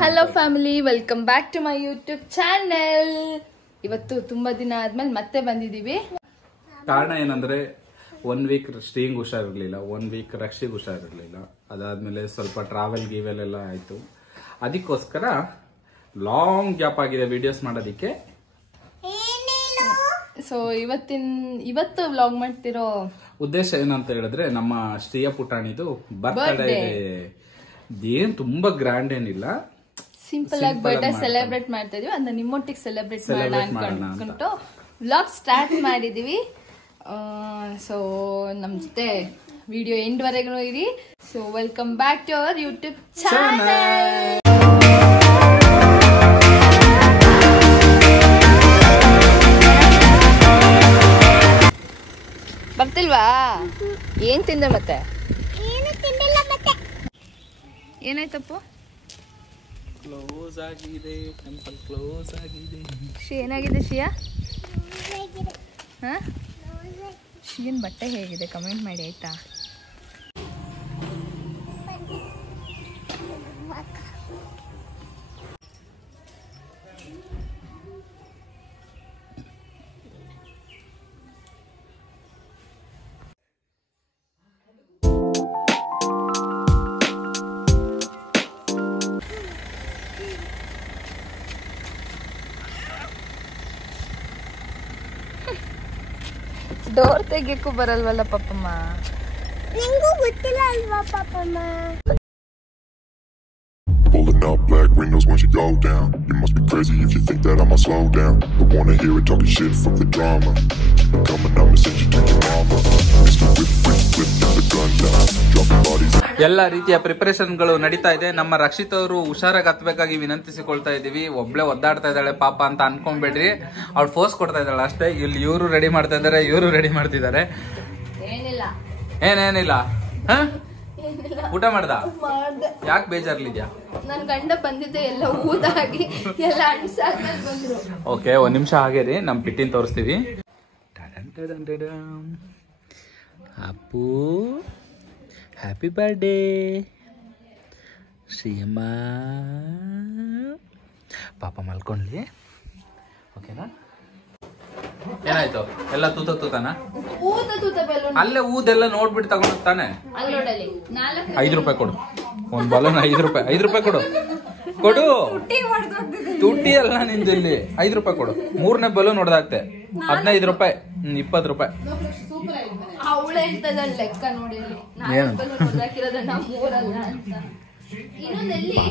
Hello family, welcome back to my YouTube channel. ಇವತ್ತು ತುಂಬಾ ದಿನ ಆದ್ಮೇಲೆ ಮತ್ತೆ ಬಂದಿದೀವಿ. ಕಾರಣ ಏನಂದ್ರೆ 1 ವೀಕ್ ಶ್ರೀಂಗ್ ಹುಷಾರಿರ್ಲಿಲ್ಲ, 1 ವೀಕ್ ರಕ್ಷಿಗ್ ಹುಷಾರಿರ್ಲಿಲ್ಲ. ಅದಾದ್ಮೇಲೆ ಸ್ವಲ್ಪ ಟ್ರಾವೆಲ್ ಗೀವೆಲ್ ಎಲ್ಲ ಆಯ್ತು. ಅದಕ್ಕೋಸ್ಕರ ಲಾಂಗ್ ಗ್ಯಾಪ್ ಆಗಿದೆ ವಿಡಿಯೋಸ್ ಮಾಡೋದಿಕ್ಕೆ. ಸೊ ಇವತ್ತು ವ್ಲಾಗ್ ಮಾಡ್ತಿರೋ ಉದ್ದೇಶ ಏನಂತ ಹೇಳಿದ್ರೆ, ನಮ್ಮ ಶ್ರೀಯ ಪುಟಾಣಿದು ಬರ್ತ್ಡೇ. ಏನ್ ತುಂಬಾ ಗ್ರ್ಯಾಂಡ್ ಏನಿಲ್ಲ, ಸಿಂಪಲ್ ಆಗಿ ಬರ್ತ್ಡೇ ಸೆಲೆಬ್ರೇಟ್ ಮಾಡ್ತಾ ಇದೀವಿ. ಅದನ್ನ ನಿಮ್ಮೊಟ್ಟಿಗೆ ಸೆಲೆಬ್ರೇಟ್ ಮಾಡೋಣ ಅನ್ಕೊಂಡು ವ್ಲಾಗ್ ಸ್ಟಾರ್ಟ್ ಮಾಡಿದೀವಿ. ಸೊ ನಮ್ ಜೊತೆ ವಿಡಿಯೋ ಎಂಡ್ ವರೆಗೂ ಇರಿ. So welcome back to our YouTube channel. ಬರ್ತಿಲ್ವಾ? ಏನ್ ತಿಂದೆ ಮತ್ತೆ? ಏನಾಯ್ತಪ್ಪು? ಕ್ಲೋಸ್ ಆಗಿದೆ, ಟೆಂಪಲ್ ಕ್ಲೋಸ್ ಆಗಿದೆ. ಏನಾಗಿದೆ ಶ್ರೀಯಾ? ಶ್ರೀಯನ್ ಬಟ್ಟೆ ಹೇಗಿದೆ ಕಮೆಂಟ್ ಮಾಡಿ ಆಯ್ತಾ? ಡೋರ್ ತೆಗಿಯಕ್ಕೂ ಬರಲ್ವಲ್ಲ ಪಾಪಮ್ಮ? ನಿಂಗೂ ಗೊತ್ತಿಲ್ಲ ಅಲ್ವಾ Papamma? Pulling up black windows once you go down. You must be crazy if you think that I'ma slow down. Don't wanna hear it talking shit, fuck the drama. Keep it coming, I'ma send you to your mama. Mr. Whip, whip, whip, get the gun down. Dropping bodies. ಎಲ್ಲ ರೀತಿಯ ಪ್ರಿಪರೇಷನ್ಗಳು ನಡೀತಾ ಇದೆ. ನಮ್ಮ ರಕ್ಷಿತ್ ಅವರು ಹುಷಾರಾಗಿ ಹತ್ಬೇಕಾಗಿ ವಿನಂತಿಸಿಕೊಳ್ತಾ ಇದೀವಿ. ಒಬ್ಳೆ ಒದ್ದಾಡ್ತಾ ಇದ್ದಾಳೆ ಪಾಪ ಅಂತ ಅನ್ಕೊಂಡ್ಬೇಡ್ರಿ, ಅವ್ಳು ಫೋರ್ಸ್ ಕೊಡ್ತಾ ಇದ್ದಾಳೆ ಅಷ್ಟೇ. ಇಲ್ಲಿ ಇವರು ರೆಡಿ ಮಾಡ್ತಾ ಇದಾರೆ, ಇವರು ರೆಡಿ ಮಾಡ್ತಿದ್ದಾರೆ. ಏನೇನಿಲ್ಲ. ಊಟ ಮಾಡ್ದ? ಯಾಕೆ ಬೇಜಾರ್ಲಿದ್ಯಾ? ನನ್ ಗಂಡ ಬಂದಿದ್ದೆ ಎಲ್ಲ ಊದಾಗಿ ಎಲ್ಲ ಅಣ್ಸಾದ್ಮೇಲೆ ಬಂದ್ರು. ಓಕೆ, 1 ನಿಮಿಷ ಹಾಗೇರಿ, ನಮ್ ಪಿಟ್ಟಿನ್ ತೋರಿಸ್ತೀವಿ. ಅಪ್ಪು ಹ್ಯಾಪಿ ಬರ್ಡೇ ಶ್ರೀಯಮ್ಮ. ಪಾಪ ಮಲ್ಕೊಂಡ್ಲಿ. ಓಕೆನಾ? ಏನಾಯ್ತು? ಎಲ್ಲ ತೂತಾನ? ಅಲ್ಲೇ ಊದೆಲ್ಲ ನೋಡ್ಬಿಟ್ಟು ತಗೊಂಡ್ತಾನೆ. 5 ರೂಪಾಯಿ ಕೊಡು, ಒಂದ್ ಬಲೂನ್ 5 ರೂಪಾಯಿ. 5 ರೂಪಾಯಿ ಕೊಡು, ಕೊಡು. ತುಟ್ಟಿ ಅಲ್ಲ ನಿಂದು, ಇಲ್ಲಿ 5 ರೂಪಾಯಿ ಕೊಡು. 3ನೇ ಬಲೂನ್ ಹೊಡೆದಾಕ್ತೆ, 15 ರೂಪಾಯಿ. 20 ರೂಪಾಯಿ.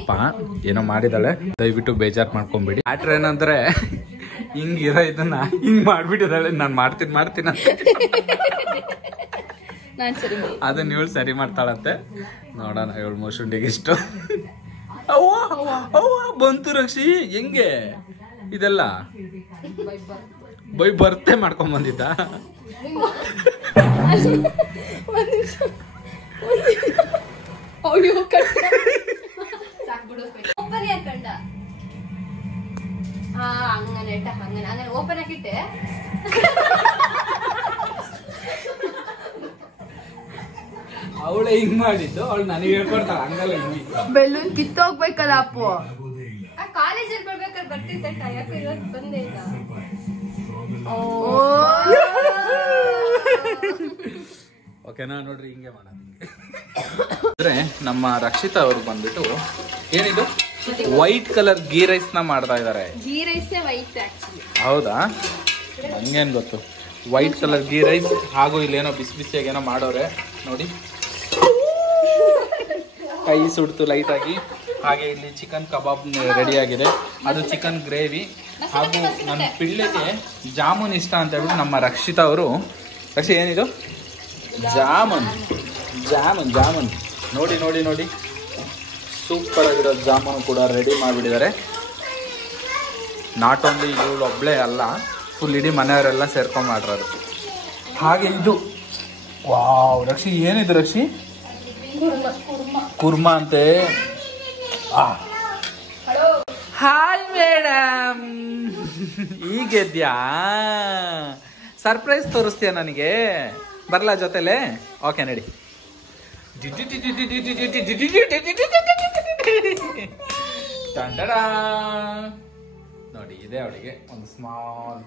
ಪಾಪ ಏನೋ ಮಾಡಿದಾಳೆ, ದಯವಿಟ್ಟು ಬೇಜಾರ್ ಮಾಡ್ಕೊಂಬಿಡಿ. ಆಟ್ರ ಏನಂದ್ರೆ ಹಿಂಗಿರೋ ಇದನ್ನ ಹಿಂಗ್ ಮಾಡ್ಬಿಟ್ಟಿದ್ದಾಳೆ. ನಾನ್ ಮಾಡ್ತೀನಿ ಅದನ್ನ ಇವಳು ಸರಿ ಮಾಡ್ತಾಳಂತೆ. ನೋಡೋಣ ಇವಳು ಮೋಶುಂಡಿಗೆ ಇಷ್ಟು. ಅವ್ವ ಬಂತು ರಕ್ಷಿ. ಹೆಂಗೆ ಇದೆಲ್ಲ ಬೈ ಬರ್ತೆ ಮಾಡ್ಕೊಂಡ್ ಬಂದಿದ್ದ? ಓಪನ್ ಆಗಿಟ್ಟೆ. ಅವಳೆ ಹಿಂಗ್ ಮಾಡಿದ್ದು, ಅವಳು ನನಗೆ ಹೇಳ್ಕೊಡ್ತಾಳ. ಹಂಗಲ್ಲ, ಹಿಂಗಿ ಬೆಲೂನ್ ಕಿತ್ತೋಗ್ಬೇಕಲ್ಲ ಅಪ್ಪು. ಕಾಲೇಜಲ್ಲಿ ಬರ್ಬೇಕಾದ್ರೆ ಬರ್ತಿದ್ದೆ, ಯಾಕೆ ಇವತ್ತು ಬಂದೇ ಇಲ್ಲ. ಓಕೆನಾ? ನೋಡ್ರಿ, ಹಿಂಗೆ ಮಾಡೋದು. ಅಂದ್ರೆ ನಮ್ಮ ರಕ್ಷಿತಾ ಅವ್ರು ಬಂದ್ಬಿಟ್ಟು ಏನಿದು ವೈಟ್ ಕಲರ್ ಗೀ ರೈಸ್ ನ ಮಾಡ್ತಾ ಇದಾರೆ. Ghee rice white actually. ಹೌದಾ? ಹಂಗೇನ್ ಗೊತ್ತು. ವೈಟ್ ಕಲರ್ ಗೀ ರೈಸ್ ಹಾಗೂ ಇಲ್ಲೇನೋ ಬಿಸಿ ಬಿಸಿಯಾಗಿ ಏನೋ ಮಾಡೋರೆ ನೋಡಿ. ಕೈ ಸುಡ್ತು ಲೈಟ್ ಆಗಿ. ಹಾಗೆ ಇಲ್ಲಿ ಚಿಕನ್ ಕಬಾಬ್ ರೆಡಿ ಆಗಿದೆ, ಅದು ಚಿಕನ್ ಗ್ರೇವಿ. ಹಾಗೂ ನನ್ನ ಪಿಳ್ಳೆಗೆ ಜಾಮೂನ್ ಇಷ್ಟ ಅಂತ ಹೇಳ್ಬಿಟ್ಟು ನಮ್ಮ ರಕ್ಷಿತಾ ಅವರು, ರಕ್ಷಿ ಏನಿದು ಜಾಮೂನ್ ನೋಡಿ ನೋಡಿ ನೋಡಿ, ಸೂಪರ್ ಆಗಿರೋ ಜಾಮೂನು ಕೂಡ ರೆಡಿ ಮಾಡಿಬಿಟ್ಟಿದ್ದಾರೆ. ನಾಟ್ ಓನ್ಲಿ ಇವಳು ಒಬ್ಳೆ ಅಲ್ಲ, ಫುಲ್ ಇಡೀ ಮನೆಯವರೆಲ್ಲ ಸೇರ್ಕೊಂಡು ಮಾಡ್ರಾರು. ಹಾಗೆ ಇದು ವಾವ್ ರಕ್ಷಿ, ಏನಿದು ರಕ್ಷಿ? ಕುರ್ಮಾ ಅಂತೆ. ಹಾಯ್ ಮೇಡಮ್, ಈಗೆದ್ಯಾ? ಸರ್ಪ್ರೈಸ್ ತೋರಿಸ್ತೀಯ ನನಗೆ? ಬರ್ಲಾ ಜೊತೆಲೆ? ಓಕೆ ನಡಿ. ನೋಡಿ ಇದೆ ಅವಳಿಗೆ ಒಂದು ಸ್ಮಾಲ್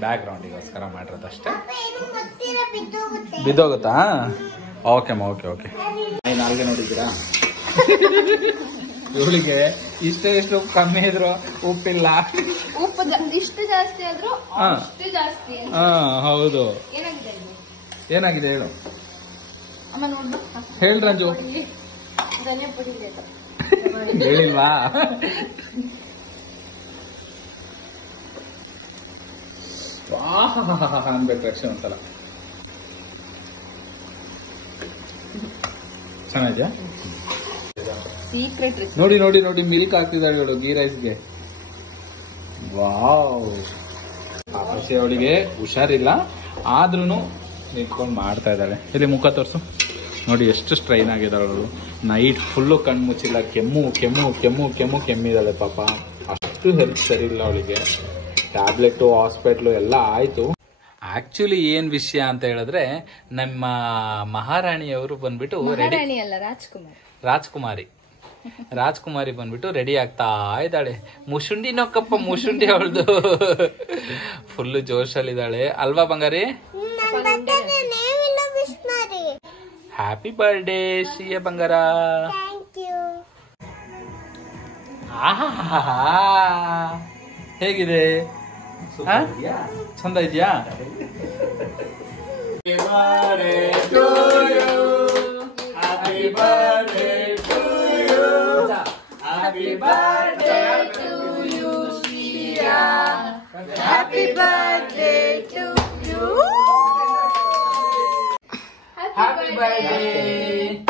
ಬ್ಯಾಕ್ ಗ್ರೌಂಡಿಗೋಸ್ಕರ ಮಾಡಿರೋದಷ್ಟೇ. ಬಿದ್ದೋಗುತ್ತಾ? ಓಕೆ ಓಕೆ ನಾಲ್ಗೆ ನೋಡಿದ್ದೀರಾ? ಇವಳಿಗೆ ಎಷ್ಟು ಕಮ್ಮಿ ಇದ್ರು ಉಪ್ಪಿಲ್ಲ, ಉಪ್ಪು ಇಷ್ಟು ಜಾಸ್ತಿ ಆದ್ರೂ ಅಷ್ಟು ಜಾಸ್ತಿ. ಹೌದು. ಏನಾಗಿದೆ ಹೇಳು ಅಮ್ಮ ನೋಡು. ಹೇಳು ರಂಜು. ಧನಿಯಾ ಪುಡಿ ಹೇಳಿಲ್ವಾ? ಅನ್ಬೇಕು ರಕ್ಷಣೆ ಒಂದ್ಸಲ. ಚೆನ್ನಾಗಿದ್ಯಾ? ಸೀಕ್ರೆಟ್ ನೋಡಿ ಮಿಲ್ಕ್ ಹಾಕ್ತಿದ್ದಾಳೆ ಇವಳು ಗೀ ರೈಸ್ಗೆ. ವಾವ್. ಪಾಪಸಿ ಅವಳಿಗೆ ಹುಷಾರಿಲ್ಲ ಆದ್ರೂ ನಿಂತ್ಕೊಂಡು ಮಾಡ್ತಾ ಇದ್ದಾಳೆ. ಇಲ್ಲಿ ಮುಖ ತೋರ್ಸು. ನೋಡಿ ಎಷ್ಟು ಸ್ಟ್ರೈನ್ ಆಗಿದ್ದಾಳೆ ಅವಳು. ನೈಟ್ ಫುಲ್ಲು ಕಣ್ಣು ಮುಚ್ಚಿಲ್ಲ, ಕೆಮ್ಮಿದ್ದಾಳೆ ಪಾಪ. ಅಷ್ಟು ಹೆಲ್ತ್ ಸರಿ ಇಲ್ಲ ಅವಳಿಗೆ. ಟ್ಯಾಬ್ಲೆಟ್ ಹಾಸ್ಪಿಟ್ಲು ಎಲ್ಲ ಆಯ್ತು. ಆಕ್ಚುಲಿ ಏನ್ ವಿಷಯ ಅಂತ ಹೇಳಿದ್ರೆ ನಮ್ಮ ಮಹಾರಾಣಿಯವರು ಬಂದ್ಬಿಟ್ಟು ರಾಜ್ಕುಮಾರಿ ಬಂದ್ಬಿಟ್ಟು ರೆಡಿ ಆಗ್ತಾ ಇದ್ದಾಳೆ. ಮುಶುಂಡಿ ನೊಕ್ಕಪ್ಪ ಮುಶುಂಡಿ ಅವಳ್ದು ಫುಲ್ ಜೋಶಲ್ಲಿದ್ದಾಳೆ ಅಲ್ವಾ ಬಂಗಾರಿ? ಹ್ಯಾಪಿ ಬರ್ಡೇ ಶ್ರೀಯ ಬಂಗಾರ. ಹೇಗಿದೆ? ಚಂದ ಇದೆಯಾ? Happy birthday to you, Shriya. Happy birthday to you. Happy birthday.